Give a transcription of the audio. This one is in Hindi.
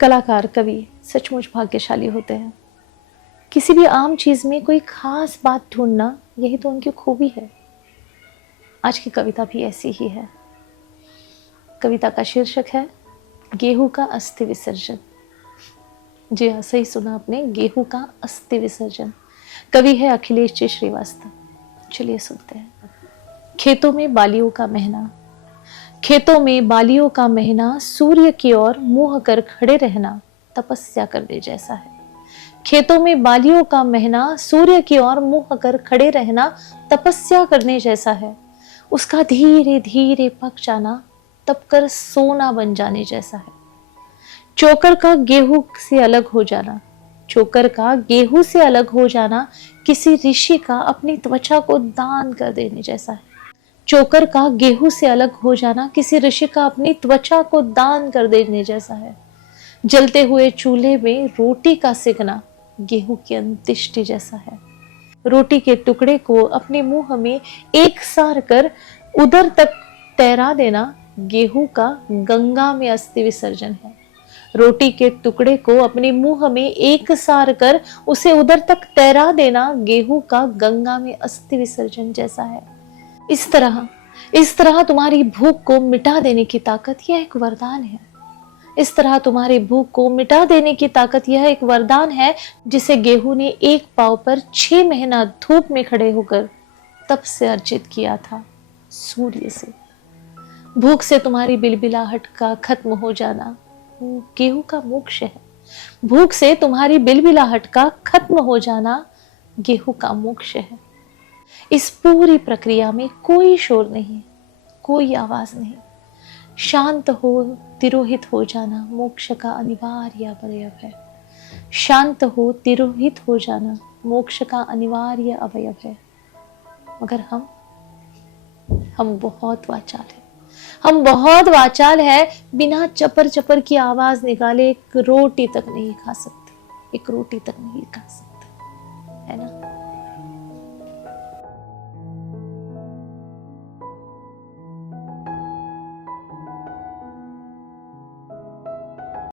कलाकार, कवि सचमुच भाग्यशाली होते हैं। किसी भी आम चीज में कोई खास बात ढूंढना, यही तो उनकी खूबी है। आज की कविता भी ऐसी ही है। कविता का शीर्षक है गेहूं का अस्थि विसर्जन। जी हाँ, सही सुना आपने, गेहूं का अस्थि विसर्जन। कवि है अखिलेश जी श्रीवास्तव। चलिए सुनते हैं। खेतों में बालियों का महीना, खेतों में बालियों का महीना, सूर्य की ओर मुंह कर खड़े रहना तपस्या करने जैसा है। खेतों में बालियों का महीना, सूर्य की ओर मुंह कर खड़े रहना तपस्या करने जैसा है। उसका धीरे धीरे पक जाना तप कर सोना बन जाने जैसा है। चोकर का गेहूं से अलग हो जाना, चोकर का गेहूं से अलग हो जाना किसी ऋषि का अपनी त्वचा को दान कर देने जैसा है। चोकर का गेहूं से अलग हो जाना किसी ऋषि का अपनी त्वचा को दान कर देने जैसा है। जलते हुए चूल्हे में रोटी का सिकना गेहूं की अंत्येष्टि जैसा है। रोटी के टुकड़े को अपने मुंह में एक सार कर उदर तक तैरा देना गेहूं का गंगा में अस्थि विसर्जन है। रोटी के टुकड़े को अपने मुंह में एक सार कर उसे उदर तक तैरा देना गेहूं का गंगा में अस्थि विसर्जन जैसा है। इस तरह तुम्हारी भूख को मिटा देने की ताकत यह एक वरदान है। इस तरह तुम्हारी भूख को मिटा देने की ताकत यह एक वरदान है, जिसे गेहूं ने एक पांव पर 6 महीना धूप में खड़े होकर तप से अर्जित किया था, सूर्य से। भूख से तुम्हारी बिलबिलाहट का खत्म हो जाना गेहूं का मोक्ष है। भूख से तुम्हारी बिलबिलाहट का खत्म हो जाना गेहूं का मोक्ष है। इस पूरी प्रक्रिया में कोई शोर नहीं, कोई आवाज नहीं। शांत हो तिरोहित हो जाना मोक्ष का अनिवार्य अवयव है। शांत हो तिरोहित हो जाना मोक्ष का अनिवार्य अवयव है। मगर हम बहुत वाचाल हैं। हम बहुत वाचाल है, बिना चपर चपर की आवाज निकाले एक रोटी तक नहीं खा सकते, एक रोटी तक नहीं खा सकते, है ना।